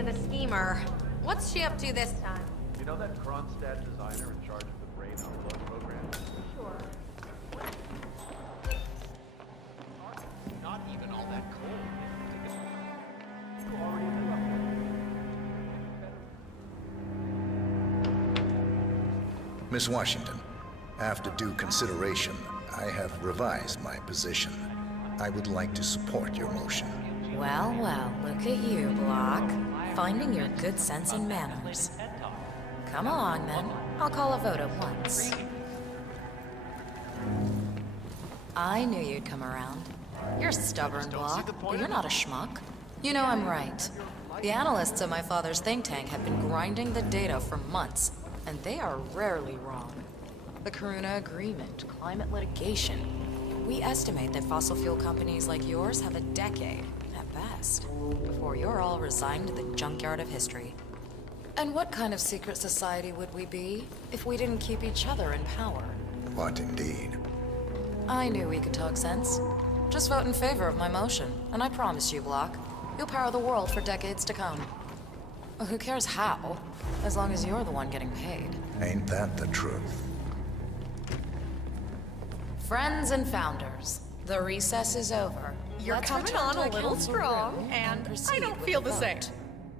of the schemer. What's she up to this time? You know that Kronstadt designer in charge of the brain upload program? Sure. Not even all that cold. You already knew up. Miss Washington, after due consideration, I have revised my position. I would like to support your motion. Well, well, look at you, Block. Finding your good sense and manners. Come along, then. I'll call a vote at once. I knew you'd come around. You're stubborn, Block, but you're not a schmuck. You know I'm right. The analysts at my father's think tank have been grinding the data for months, and they are rarely wrong. The Karuna Agreement, climate litigation. We estimate that fossil fuel companies like yours have a decade, at best, before you're all resigned to the junkyard of history. And what kind of secret society would we be if we didn't keep each other in power? What indeed? I knew we could talk sense. Just vote in favor of my motion, and I promise you, Block, you'll power the world for decades to come. Well, who cares how, as long as you're the one getting paid. Ain't that the truth? Friends and founders, the recess is over. You're Let's coming return on to a the little council strong, room and I proceed don't with feel the vote. same.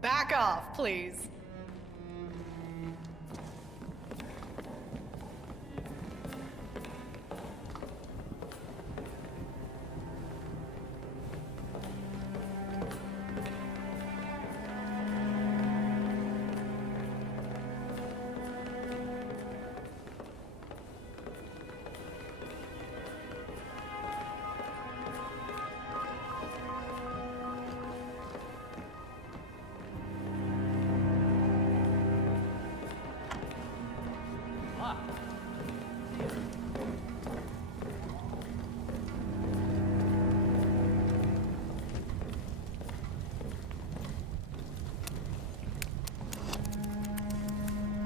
Back off, please.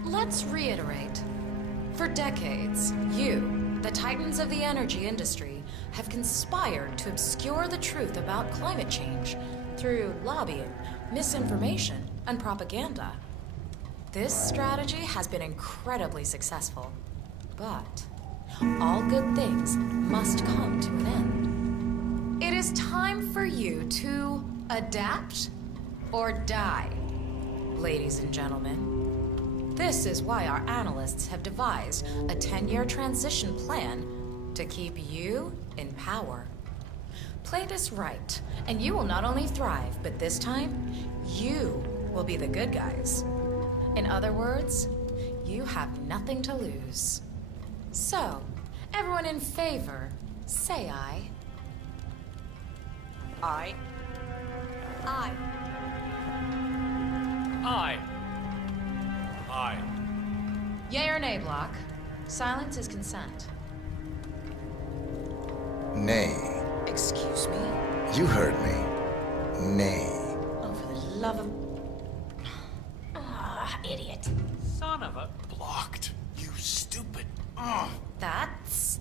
Let's reiterate. For decades, you, the titans of the energy industry, have conspired to obscure the truth about climate change through lobbying, misinformation, and propaganda. This strategy has been incredibly successful, but all good things must come to an end. It is time for you to adapt or die, ladies and gentlemen. This is why our analysts have devised a 10-year transition plan to keep you in power. Play this right, and you will not only thrive, but this time, you will be the good guys. In other words, you have nothing to lose. So, everyone in favor, say aye. Aye. Aye. Aye. Aye. Yay or nay, Block? Silence is consent. Nay. Excuse me? You heard me. Nay. Oh, for the love of... Ah, idiot. Son of a... Blocked. You stupid. That's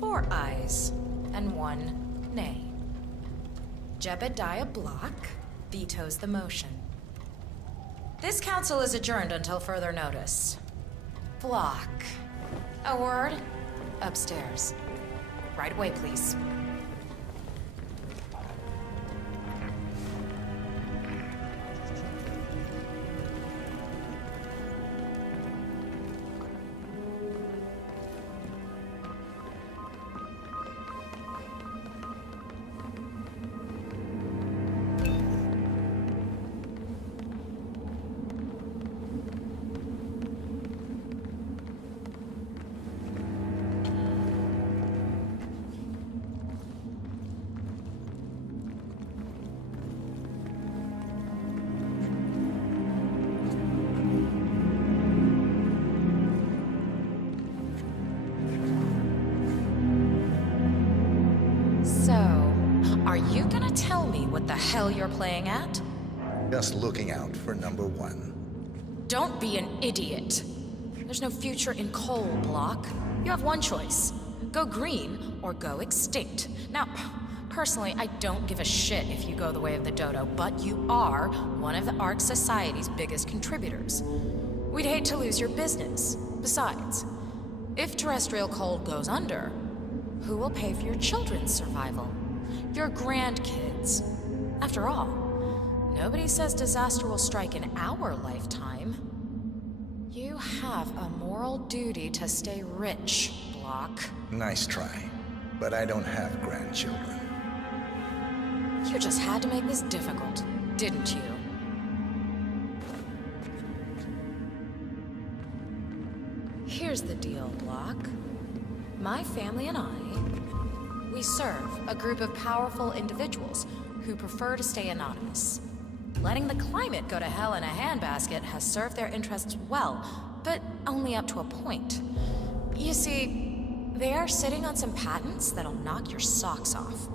4 ayes and 1 nay. Jebediah Block vetoes the motion. This council is adjourned until further notice. Block. A word? Upstairs. Right away, please. Are you gonna tell me what the hell you're playing at? Just looking out for number 1. Don't be an idiot. There's no future in coal, Block. You have one choice. Go green or go extinct. Now, Personally, I don't give a shit if you go the way of the dodo, but you are one of the Ark Society's biggest contributors. We'd hate to lose your business. Besides, if terrestrial cold goes under, who will pay for your children's survival? Your grandkids. After all, nobody says disaster will strike in our lifetime. You have a moral duty to stay rich, Block. Nice try, but I don't have grandchildren. You just had to make this difficult, didn't you? Here's the deal, Block. My family and I, we serve a group of powerful individuals who prefer to stay anonymous. Letting the climate go to hell in a handbasket has served their interests well, but only up to a point. You see, they are sitting on some patents that'll knock your socks off.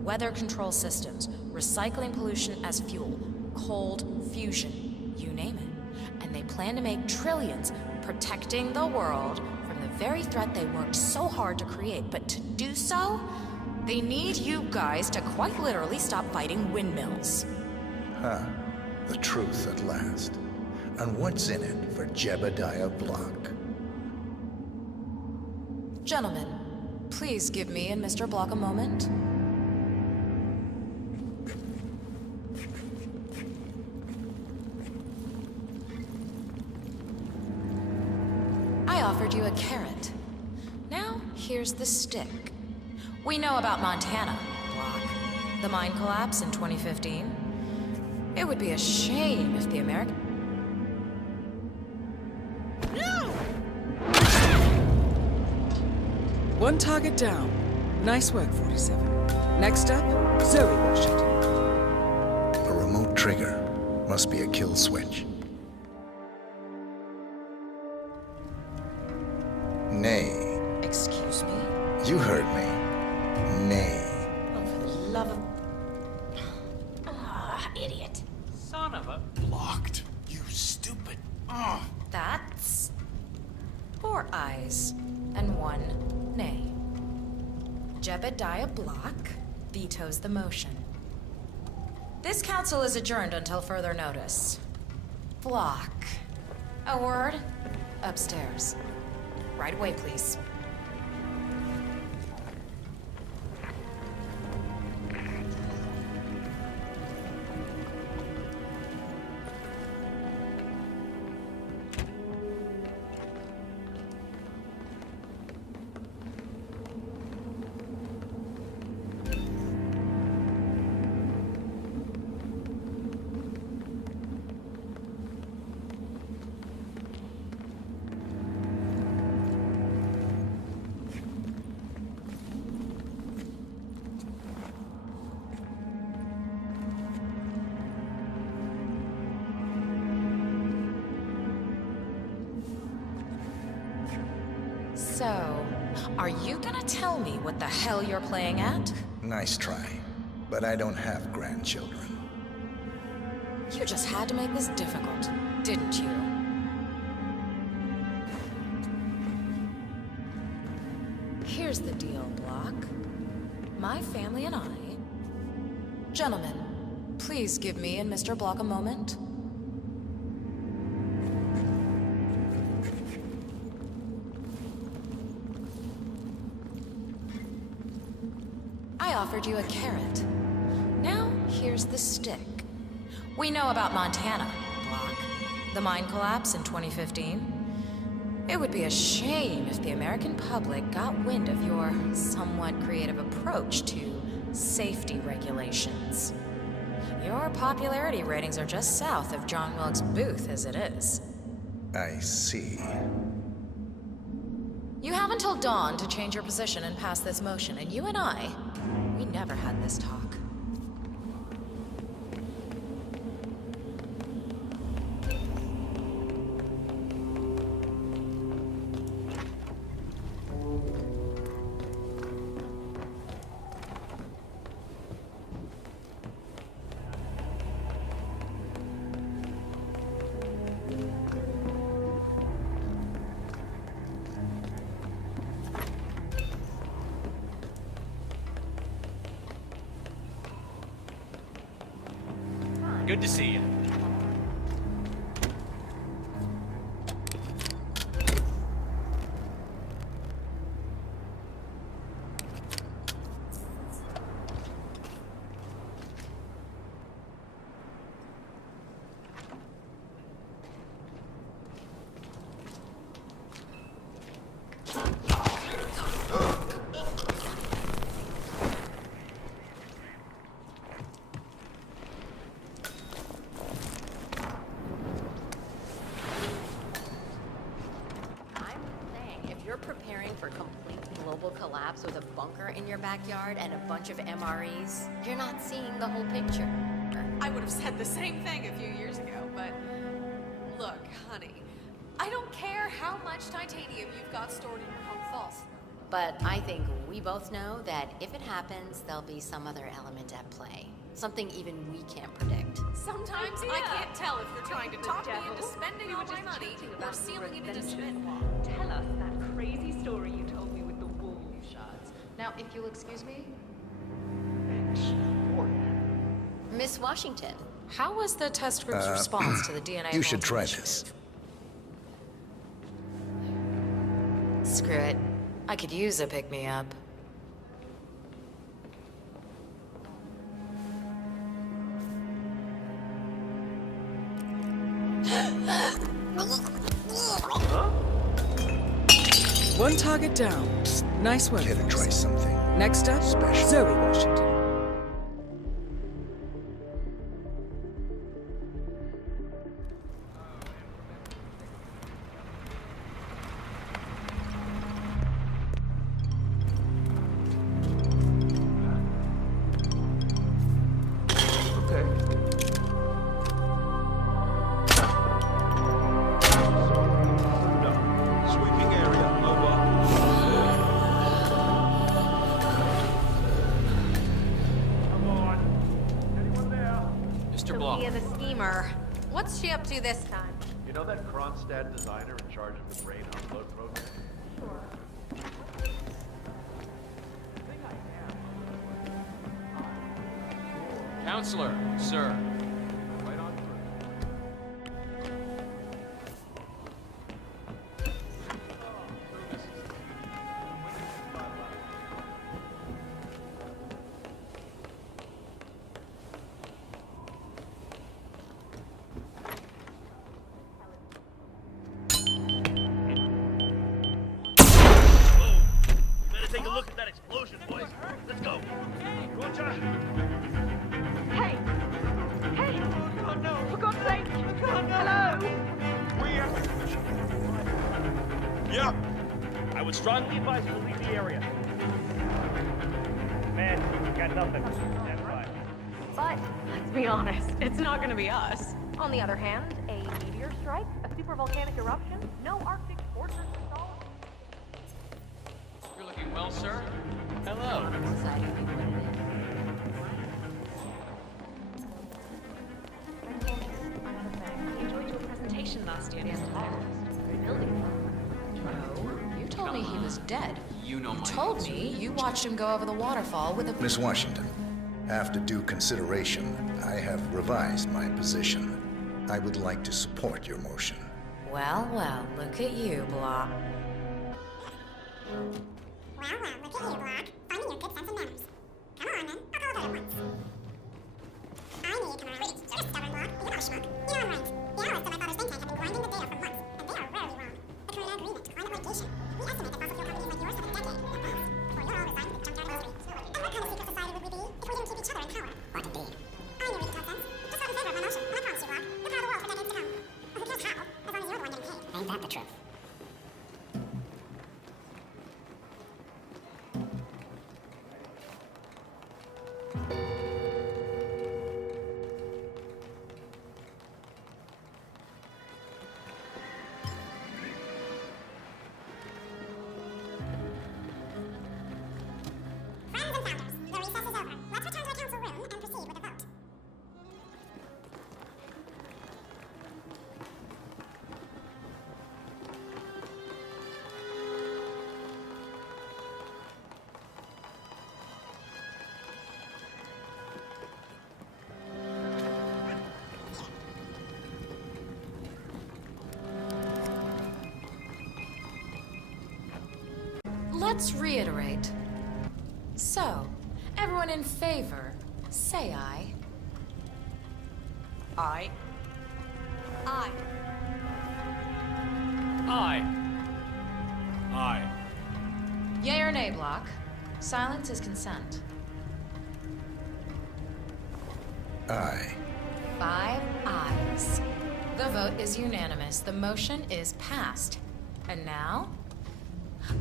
Weather control systems, recycling pollution as fuel, cold fusion, you name it. And they plan to make trillions protecting the world from the very threat they worked so hard to create. But to do so, they need you guys to quite literally stop fighting windmills. Huh. The truth at last. And what's in it for Jebediah Block? Gentlemen, please give me and Mr. Block a moment. I offered you a carrot. Now, here's the stick. We know about Montana, Block. The mine collapse in 2015. It would be a shame if the American... One target down. Nice work, 47. Next up, Zoe Washington. A remote trigger. Must be a kill switch. Nay. Excuse me? You heard me. Nay. Oh, for the love of... Ah, idiot. Son of a... Blocked. You stupid. Ugh. That's... 4 ayes and 1 nay. Jebediah Block vetoes the motion. This council is adjourned until further notice. Block. A word? Upstairs. Right away, please. So, are you gonna tell me what the hell you're playing at? Nice try, but I don't have grandchildren. You just had to make this difficult, didn't you? Here's the deal, Block. My family and I... Gentlemen, please give me and Mr. Block a moment. I offered you a carrot. Now, here's the stick. We know about Montana, Block. The mine collapse in 2015. It would be a shame if the American public got wind of your somewhat creative approach to safety regulations. Your popularity ratings are just south of John Wilkes Booth as it is. I see. You have until dawn to change your position and pass this motion, and you and I, we never had this talk. Good to see you. Preparing for complete global collapse with a bunker in your backyard and a bunch of MREs, you're not seeing the whole picture. I would have said the same thing a few years ago, but look, honey, I don't care how much titanium you've got stored in your home false. But I think we both know that if it happens, there'll be some other element at play. Something even we can't predict. Sometimes I can't tell if you're trying to talk me into spending all my money or sealing it into cement. Tell us that crazy story you told me with the wolf shards. Now, if you'll excuse me, Miss Washington. how was the test group's response to the DNA? You should try initiative? this. Screw it. I could use a pick-me-up. One target down. Nice work. Care to try something? Next up, Special. Zoe Washington. Sweeping area, over. Mr. Sophia Block. the schemer. What's she up to this time? You know that Kronstadt designer in charge of the brain upload program? Counselor, sir. Right on through. Better take a look at that explosion, boys. Let's go. Roger. Hey! Hey! Oh no! For God's sake! Hello! We have Yeah. I would strongly advise you to leave the area. Man, we got nothing. That's right. But let's be honest, it's not gonna be us. On the other hand, a meteor strike, a supervolcanic eruption, no Arctic fortress installed. You're looking well, sir. Hello. Deciding we put it in. Enjoyed your presentation last year. Building. You told me he was dead. You know my Told answer. me you watched him go over the waterfall with a... Miss Washington, after due consideration, I have revised my position. I would like to support your motion. Well, well, look at you, Block. Well, look at you, Block. Finding your good sense of manners. Come on, then. I'll go over it once. I knew you'd come around. You're a stubborn Block. You're not a schmuck. You're on right. The analysts in my father's think tank have been grinding the data for months, and they are rarely wrong. The Corona Agreement, climate litigation. We estimate that fossil fuel companies like yours have a decade at best before you're all resigned with junkyard history. And what kind of secret society would we be if we didn't keep each other in power? What indeed? I knew we'd talk sense. Just vote in favor of my motion, and I promise you, Block, you'll power the world for decades to come. Well, who cares how, as long as you're the one getting paid. Ain't that the truth? Friends and founders, the recess is over. Let's return to the council room and proceed with the vote. let's reiterate. So, everyone in favor, say aye. I. Aye. Aye. Aye. Yay or nay, Block? Silence is consent. Aye. 5 ayes. The vote is unanimous. The motion is passed. And now,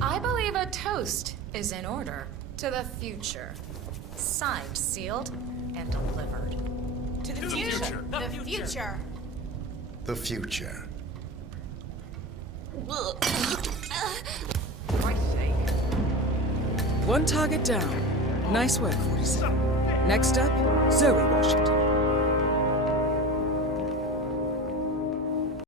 I believe a toast is in order to the future. Signed, sealed, and delivered. To the To the future. future. The future. The future. For Christ's sake. One target down. Nice work, 47. Next up, Zoe Washington.